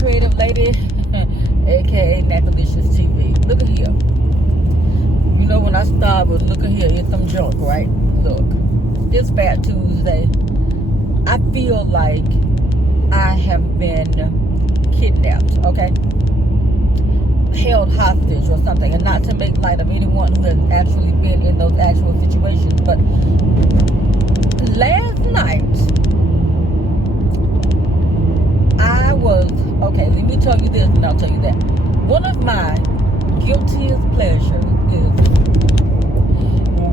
creative lady, aka Nathalicious TV. Look at here. You know when I start with look at here, it's some junk, right? Look, it's Fat Tuesday. I feel like I have been kidnapped, okay? Held hostage or something, and not to make light of anyone who has actually been in those actual situations, but last night I was, okay, let me tell you this and I'll tell you that. One of my guiltiest pleasures is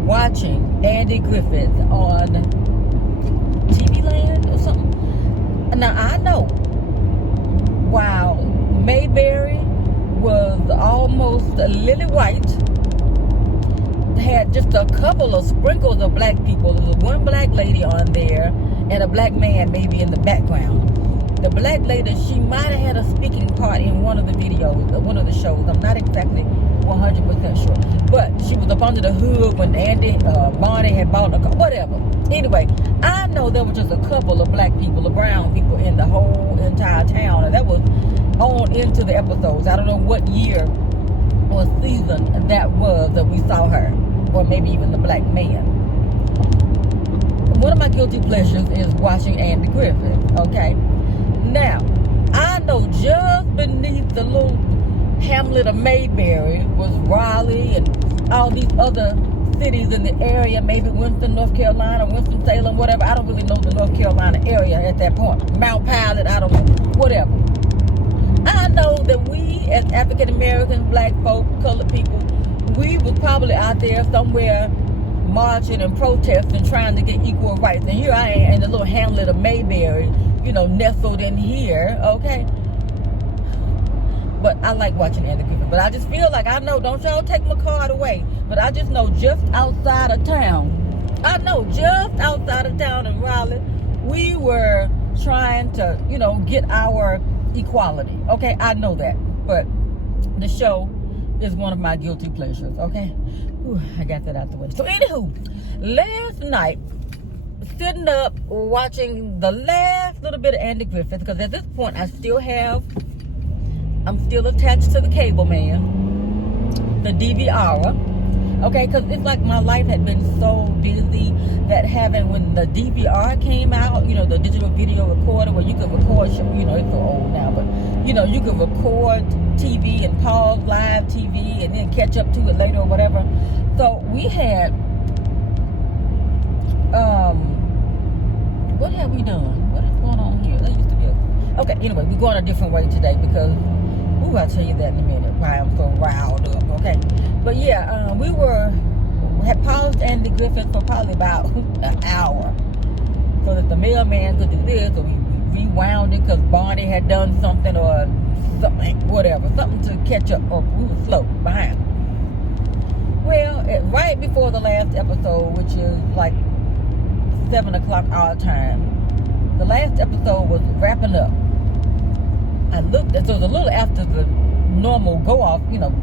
watching Andy Griffith on TV Land or something. Now I know while Mayberry was almost lily white, had just a couple of sprinkles of black people. There was one black lady on there and a black man maybe in the background. The black lady, she might have had a speaking part in one of the videos, one of the shows. I'm not exactly 100% sure. But she was up under the hood when Barney had bought a car, whatever. Anyway, I know there were just a couple of black people, of brown people in the whole entire town. And that was on into the episodes. I don't know what year or season that was that we saw her. Or maybe even the black man. One of my guilty pleasures is watching Andy Griffith, okay? Now, I know just beneath the little hamlet of Mayberry was Raleigh and all these other cities in the area, maybe Winston, North Carolina, Winston-Salem, whatever. I don't really know the North Carolina area at that point. Mount Pilot, I don't know, whatever. I know that we as African Americans, black folk, colored people, we was probably out there somewhere marching and protesting, trying to get equal rights. And here I am in the little hamlet of Mayberry, you know, nestled in here, okay? But I like watching Andy Griffith. But I just feel like, I know, don't y'all take my card away, but I just know just outside of town, in Raleigh, we were trying to, you know, get our equality, okay? I know that. But the show is one of my guilty pleasures, okay? Whew, I got that out the way. So anywho, last night, sitting up watching the last little bit of Andy Griffith, because at this point I'm still attached to the cable man, the DVR, okay? Because it's like my life had been so busy that when the DVR came out, you know, the digital video recorder where you could record, you know, it's so old now, but you know, you could record TV and pause live TV and then catch up to it later or whatever. So we had, what have we done? What is going on here? That used to be okay, anyway, we're going a different way today because, I'll tell you that in a minute, why I'm so riled up, okay? But yeah, we had paused Andy Griffith for probably about an hour so that the mailman could do this, or we rewound it because Barney had done something or something, whatever, something to catch up, or we were slow behind. Well, right before the last episode, which is like 7 o'clock our time, the last episode was wrapping up. I looked, so it was a little after the normal go off, you know,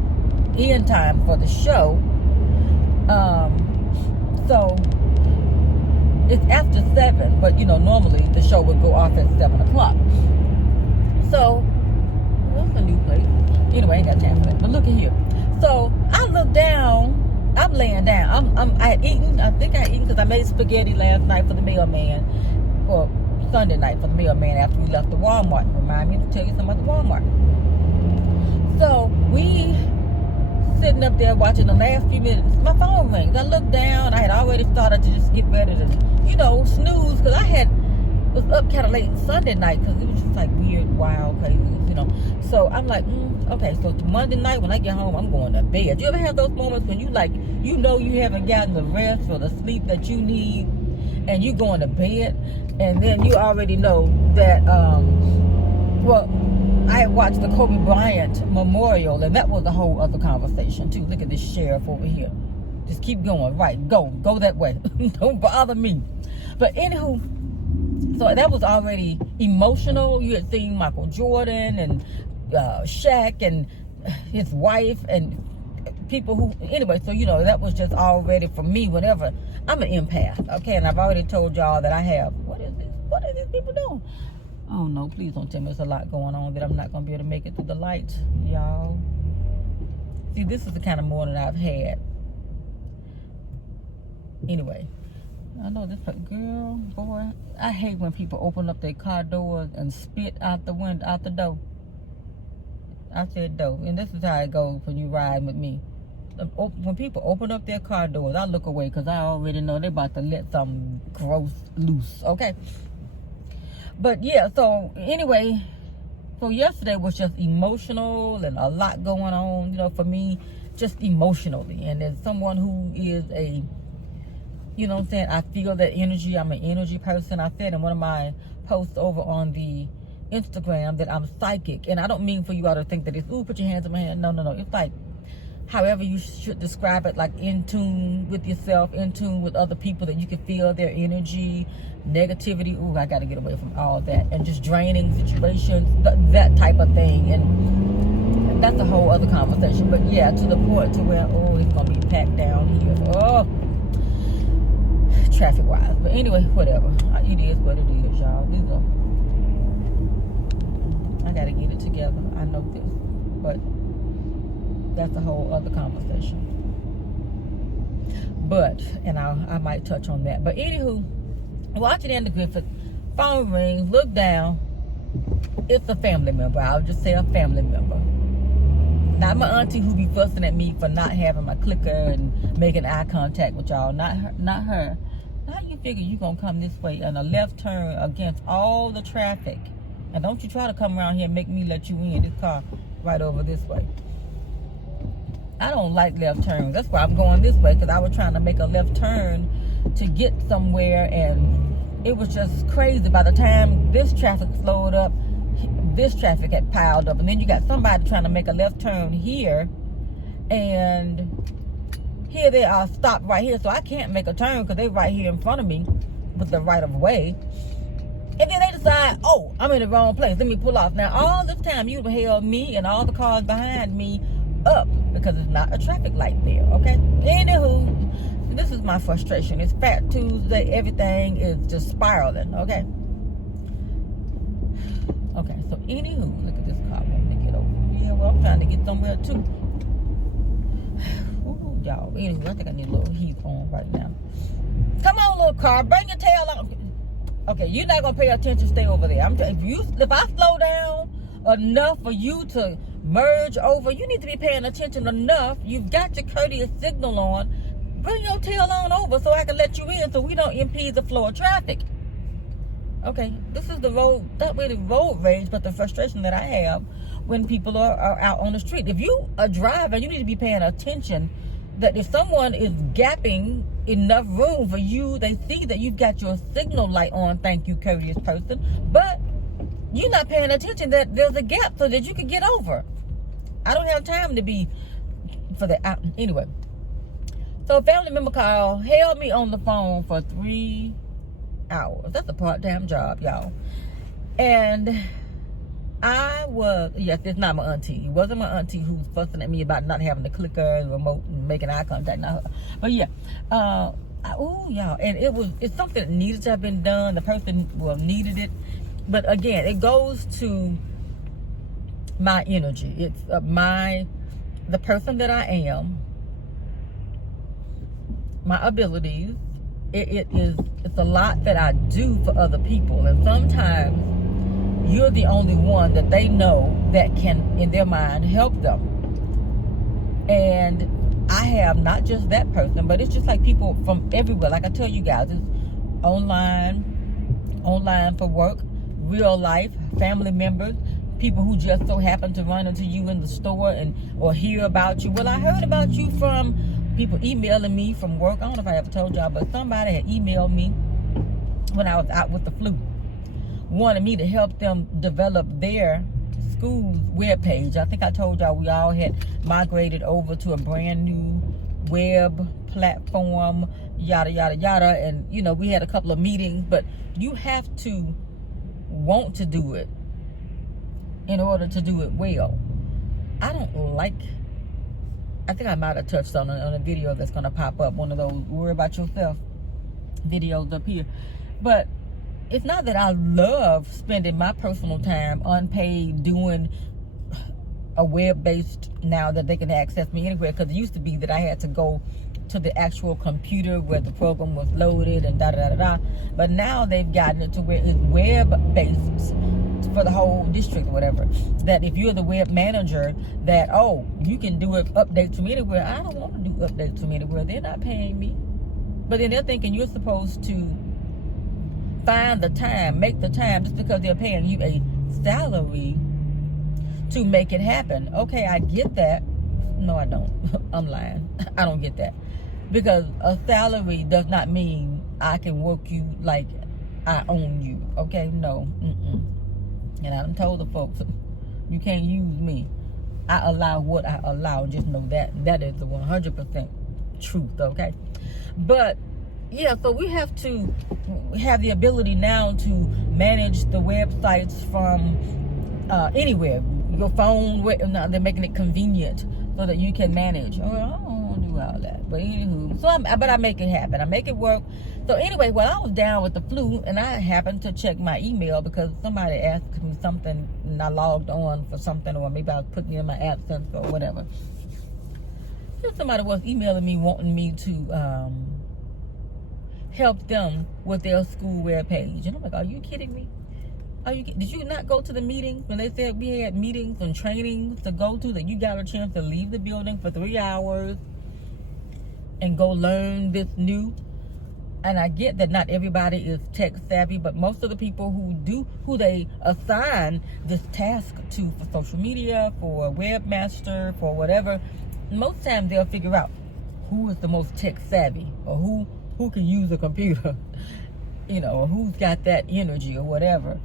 end time for the show. So it's after 7, but you know, normally the show would go off at 7 o'clock. So what's a new place? Anyway, I ain't got time for that. But look at here. So I look down, I'm laying down. I had eaten, I think I had eaten because I made spaghetti last night for the mailman, or Sunday night for the mailman after we left the Walmart. Remind me to tell you something about the Walmart. So we sitting up there watching the last few minutes. My phone rings. I look down. I had already started to just get ready to, you know, snooze because I was up kind of late Sunday night because it was just like weird, wild, crazy, you know. So I'm like, okay. So Monday night when I get home, I'm going to bed. You ever have those moments when you like, you know, you haven't gotten the rest or the sleep that you need, and you going to bed, and then you already know that, well, I had watched the Kobe Bryant memorial, and that was a whole other conversation too. Look at this sheriff over here. Just keep going, right? Go that way. Don't bother me. But anywho, so that was already emotional. You had seen Michael Jordan and Shaq and his wife and people who, anyway, so you know, that was just already for me. Whenever I'm an empath, okay, and I've already told y'all that I have. What are these people doing? Oh no, please don't tell me there's a lot going on that I'm not going to be able to make it through the lights, y'all. See, this is the kind of morning I've had. Anyway, I know this girl, boy, I hate when people open up their car doors and spit out the window, out the door. I said door, and this is how it goes when you ride with me. When people open up their car doors, I look away because I already know they're about to let something gross loose, okay? But yeah, so anyway, so yesterday was just emotional and a lot going on, you know, for me, just emotionally. And as someone who is a, you know what I'm saying, I feel that energy. I'm an energy person. I said in one of my posts over on the Instagram that I'm psychic. And I don't mean for you all to think that it's, ooh, put your hands in my hand. No, no, no. It's like, however you should describe it, like in tune with yourself, in tune with other people, that you can feel their energy, negativity. Ooh, I got to get away from all that. And just draining situations, that type of thing. And that's a whole other conversation. But yeah, to the point to where, oh, it's going to be packed down here. Oh, traffic wise. But anyway, whatever. It is what it is, y'all. I got to get it together. I know this. But that's a whole other conversation. But, and I might touch on that. But anywho, watching Andy Griffith, phone rings, look down. It's a family member. I'll just say a family member. Not my auntie who be fussing at me for not having my clicker and making eye contact with y'all. Not her. How you figure you gonna come this way and a left turn against all the traffic? And don't you try to come around here and make me let you in. This car right over this way. I don't like left turns. That's why I'm going this way, because I was trying to make a left turn to get somewhere, and it was just crazy. By the time this traffic slowed up, this traffic had piled up, and then you got somebody trying to make a left turn here, and here they are stopped right here, so I can't make a turn because they're right here in front of me with the right of way. And then they decide, oh, I'm in the wrong place, let me pull off. Now all this time you've held me and all the cars behind me up because it's not a traffic light there, okay? Anywho, this is my frustration. It's Fat Tuesday. Everything is just spiraling, okay? Okay, so anywho, look at this car. I want to get over. Yeah, well, I'm trying to get somewhere too. Ooh, y'all. Anyway, I think I need a little heat on right now. Come on, little car. Bring your tail out. Okay, you're not going to pay attention. Stay over there. If I slow down enough for you to merge over, you need to be paying attention enough. You've got your courteous signal on. Bring your tail on over so I can let you in so we don't impede the flow of traffic. Okay, this is the road, not really road rage, but the frustration that I have when people are out on the street. If you are driving, you need to be paying attention that if someone is gapping enough room for you, they see that you've got your signal light on, thank you, courteous person, but you're not paying attention that there's a gap so that you can get over. I don't have time to be for that. Anyway, so a family member called, held me on the phone for 3 hours. That's a part-time job, y'all. And yes, it's not my auntie. It wasn't my auntie who's fussing at me about not having the clicker and remote and making eye contact. Not her. But yeah, y'all, and it's something that needed to have been done. The person needed it. But again, it goes to my energy. It's the person that I am, my abilities. It's a lot that I do for other people, and sometimes you're the only one that they know that can, in their mind, help them. And I have not just that person, but it's just like people from everywhere. Like I tell you guys, it's online for work, real life, family members, people who just so happen to run into you in the store or hear about you. Well, I heard about you from people emailing me from work. I don't know if I ever told y'all, but somebody had emailed me when I was out with the flu, wanted me to help them develop their school's webpage. I think I told y'all we all had migrated over to a brand new web platform, yada, yada, yada. And, you know, we had a couple of meetings, but you have to want to do it in order to do it well. I think I might have touched on a video that's going to pop up, one of those worry about yourself videos up here. But it's not that I love spending my personal time unpaid doing a web-based, now that they can access me anywhere, because it used to be that I had to go to the actual computer where the program was loaded and da-da-da-da. But now they've gotten it to where it's web-based for the whole district or whatever. That if you're the web manager, that, oh, you can do updates from anywhere. I don't want to do updates from anywhere. They're not paying me. But then they're thinking you're supposed to find the time, make the time, just because they're paying you a salary to make it happen. Okay, I get that. No, I don't. I'm lying. I don't get that. Because a salary does not mean I can work you like I own you. Okay, no. And I done told the folks, you can't use me. I allow what I allow. Just know that. That is the 100% truth, okay? But, yeah, so we have to have the ability now to manage the websites from anywhere. Your phone, they're making it convenient so that you can manage. Oh, I don't want to do all that. But anywho, but I make it happen. I make it work. So anyway, well, I was down with the flu, and I happened to check my email because somebody asked me something, and I logged on for something, or maybe I was putting in my absence or whatever. Just somebody was emailing me, wanting me to help them with their school web page. And I'm like, are you kidding me? Did you not go to the meetings when they said we had meetings and trainings to go to, that you got a chance to leave the building for 3 hours and go learn this new? And I get that not everybody is tech savvy, but most of the people who they assign this task to, for social media, for webmaster, for whatever, most times they'll figure out who is the most tech savvy, or who can use a computer, or who's got that energy or whatever.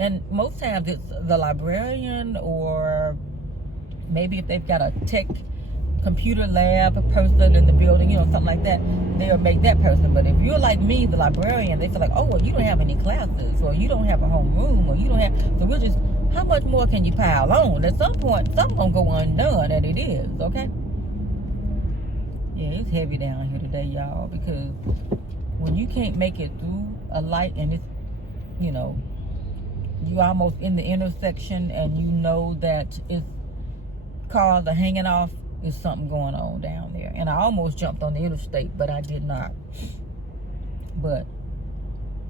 And most times it's the librarian, or maybe if they've got a tech computer lab person in the building, something like that, they'll make that person. But if you're like me, the librarian, they feel like, oh, well, you don't have any classes, or you don't have a home room, or you don't have, so we'll just, how much more can you pile on? At some point, something's gonna go undone, and it is, okay? Yeah, it's heavy down here today, y'all, because when you can't make it through a light, and it's, you almost in the intersection, and you know that it's cars are hanging off, there's something going on down there. And I almost jumped on the interstate, but I did not. But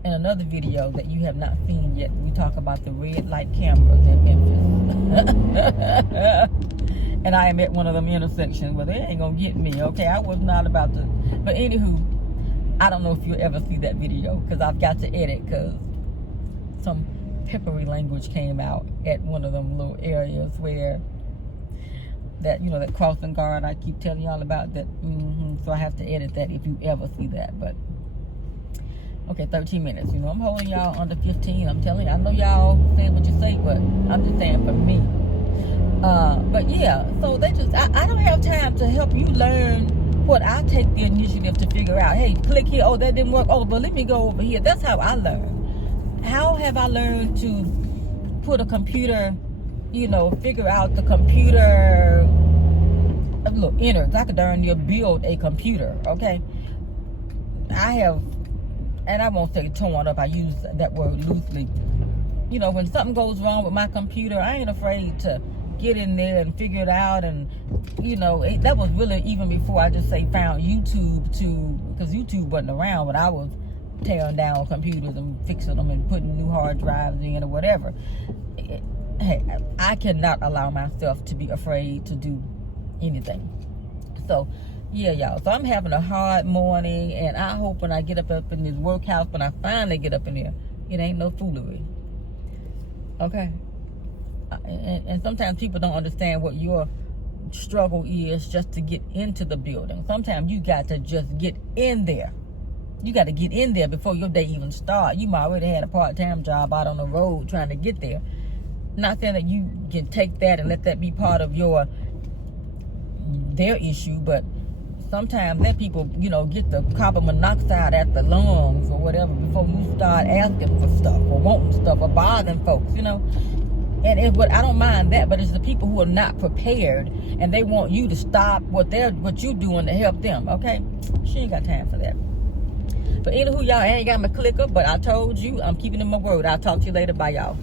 in another video that you have not seen yet, we talk about the red light cameras in Memphis. And I am at one of them intersections where they ain't gonna get me, okay? I was not about to. But anywho, I don't know if you'll ever see that video, because I've got to edit, because some peppery language came out at one of them little areas where that, that crossing guard I keep telling y'all about, that. So I have to edit that if you ever see that. But okay, 13 minutes. I'm holding y'all under 15. I'm telling you, I know y'all say what you say, but I'm just saying for me. But yeah, so they just, I don't have time to help you learn what I take the initiative to figure out. Hey, click here. Oh, that didn't work. Oh, but let me go over here. That's how I learn. How have I learned to put a computer, figure out the computer, look, innards. I could darn near build a computer, okay? I have, and I won't say torn up, I use that word loosely. When something goes wrong with my computer, I ain't afraid to get in there and figure it out. And, that was really even before I just found YouTube, because YouTube wasn't around when I was tearing down computers and fixing them and putting new hard drives in or whatever. Hey, I cannot allow myself to be afraid to do anything. So yeah, y'all, so I'm having a hard morning, and I hope when I get up in this workhouse, when I finally get up in there, it ain't no foolery, okay? And sometimes people don't understand what your struggle is just to get into the building. Sometimes you got to just get in there. You got to get in there before your day even starts. You might already had a part-time job out on the road trying to get there. Not saying that you can take that and let that be part of their issue, but sometimes let people, get the carbon monoxide at the lungs or whatever before you start asking for stuff or wanting stuff or bothering folks, And I don't mind that, but it's the people who are not prepared, and they want you to stop what you're doing to help them, okay? She ain't got time for that. But anywho, y'all, I ain't got my clicker, but I told you I'm keeping in my word. I'll talk to you later. Bye, y'all.